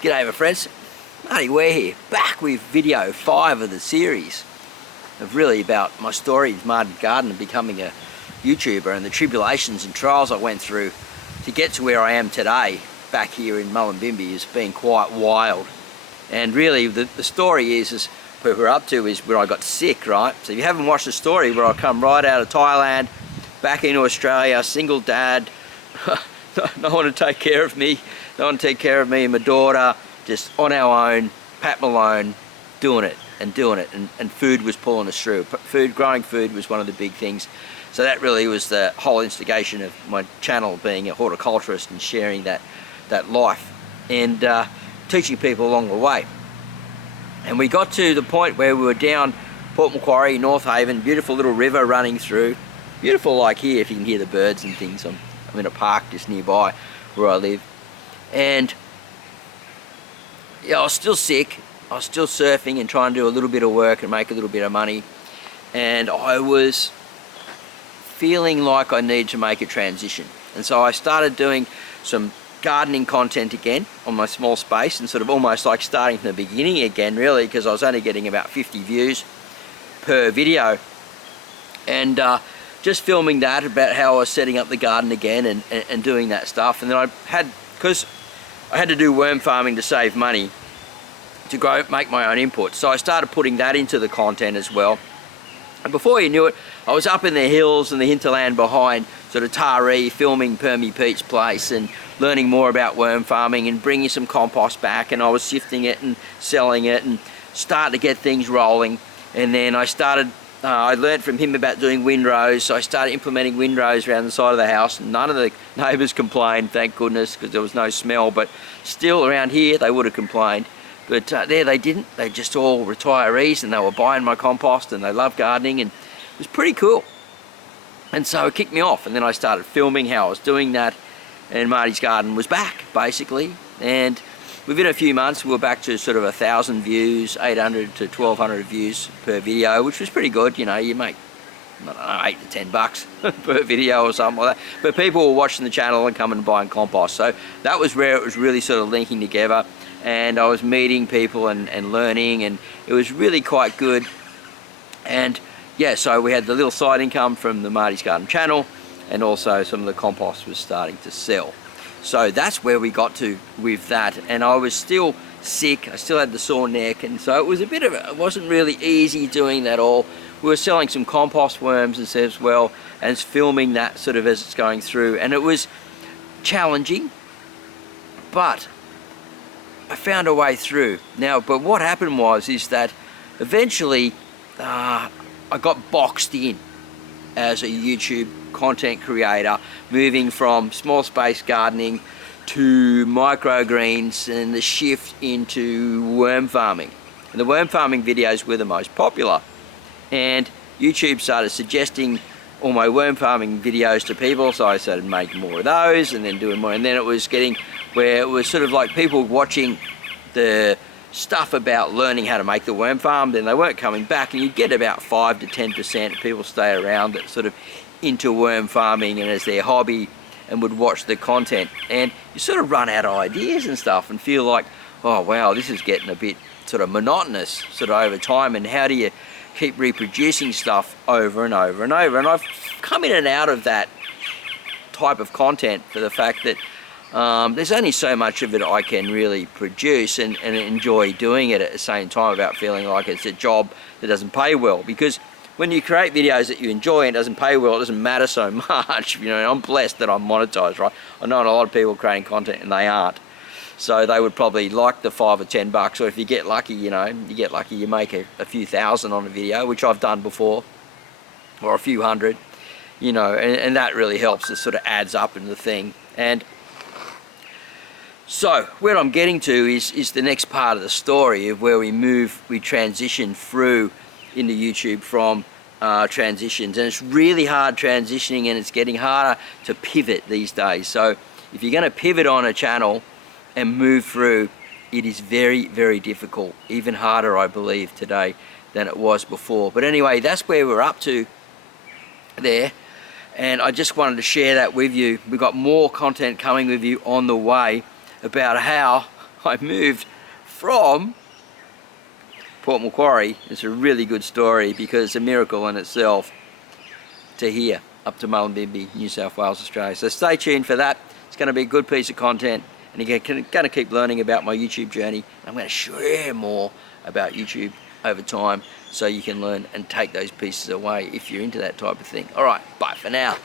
G'day my friends, Marty, we're here, back with video 5 of the series of really about my story as Marty Garden and becoming a YouTuber and the tribulations and trials I went through to get to where I am today, back here in Mullumbimby, has been quite wild. And really the story is where we're up to is where I got sick, right? So if you haven't watched the story, where I come right out of Thailand, back into Australia, single dad, no one to take care of me, no one to take care of me and my daughter, just on our own, Pat Malone, doing it, and food was pulling us through. Growing food was one of the big things. So that really was the whole instigation of my channel, being a horticulturist and sharing that life and teaching people along the way. And we got to the point where we were down Port Macquarie, North Haven, beautiful little river running through. Beautiful like here, if you can hear the birds and things. I'm in a park just nearby where I live. And yeah, I was still sick. I was still surfing and trying to do a little bit of work and make a little bit of money. And I was feeling like I needed to make a transition. And so I started doing some gardening content again on my small space and sort of almost like starting from the beginning again, really, because I was only getting about 50 views per video. And just filming that about how I was setting up the garden again and doing that stuff. And then because I had to do worm farming to save money to make my own input, so I started putting that into the content as well. And before you knew it, I was up in the hills and the hinterland behind sort of Taree, filming Permy Pete's place and learning more about worm farming and bringing some compost back, and I was sifting it and selling it and starting to get things rolling. And then I learned from him about doing windrows, so I started implementing windrows around the side of the house. None of the neighbours complained, thank goodness, because there was no smell, but still around here they would have complained. But there they didn't. They just all retirees, and they were buying my compost and they love gardening, and it was pretty cool. And so it kicked me off, and then I started filming how I was doing that, and Marty's Garden was back basically. And within a few months we were back to sort of 1,000 views, 800 to 1,200 views per video, which was pretty good. You know, you make, I don't know, 8 to 10 bucks per video or something like that. But people were watching the channel and coming and buying compost. So that was where it was really sort of linking together. And I was meeting people and learning, and it was really quite good. And yeah, so we had the little side income from the Marty's Garden channel, and also some of the compost was starting to sell. So that's where we got to with that. And I was still sick, I still had the sore neck, and so it wasn't really easy doing that all. We were selling some compost worms as well, and filming that sort of as it's going through, and it was challenging, but I found a way through. Now, but what happened is that eventually I got boxed in as a YouTube content creator, moving from small space gardening to microgreens and the shift into worm farming. And the worm farming videos were the most popular, and YouTube started suggesting all my worm farming videos to people, so I started making more of those and then doing more. And then it was getting where it was sort of like people watching the stuff about learning how to make the worm farm, then they weren't coming back, and you'd get about 5 to 10% of people stay around that sort of into worm farming and as their hobby and would watch the content. And you sort of run out of ideas and stuff and feel like, oh wow, this is getting a bit sort of monotonous sort of over time, and how do you keep reproducing stuff over and over and over? And I've come in and out of that type of content for the fact that there's only so much of it I can really produce and enjoy doing it at the same time without feeling like it's a job that doesn't pay well. Because when you create videos that you enjoy and it doesn't pay well, it doesn't matter so much. You know, I'm blessed that I'm monetized, right? I know a lot of people creating content and they aren't. So they would probably like the 5 or 10 bucks, or if you get lucky, you know, you make a few thousand on a video, which I've done before, or a few hundred, you know, and that really helps. It sort of adds up in the thing. And so where I'm getting to is the next part of the story of where we transition through into YouTube from transitions. And it's really hard transitioning, and it's getting harder to pivot these days. So if you're going to pivot on a channel and move through, it is very, very difficult, even harder I believe today than it was before. But anyway, that's where we're up to there, and I just wanted to share that with you. We've got more content coming with you on the way about how I moved from Port Macquarie. It's a really good story because it's a miracle in itself, to here, up to Mullumbimby, New South Wales, Australia. So stay tuned for that. It's going to be a good piece of content, and you're going to keep learning about my YouTube journey. I'm going to share more about YouTube over time so you can learn and take those pieces away if you're into that type of thing. All right, bye for now.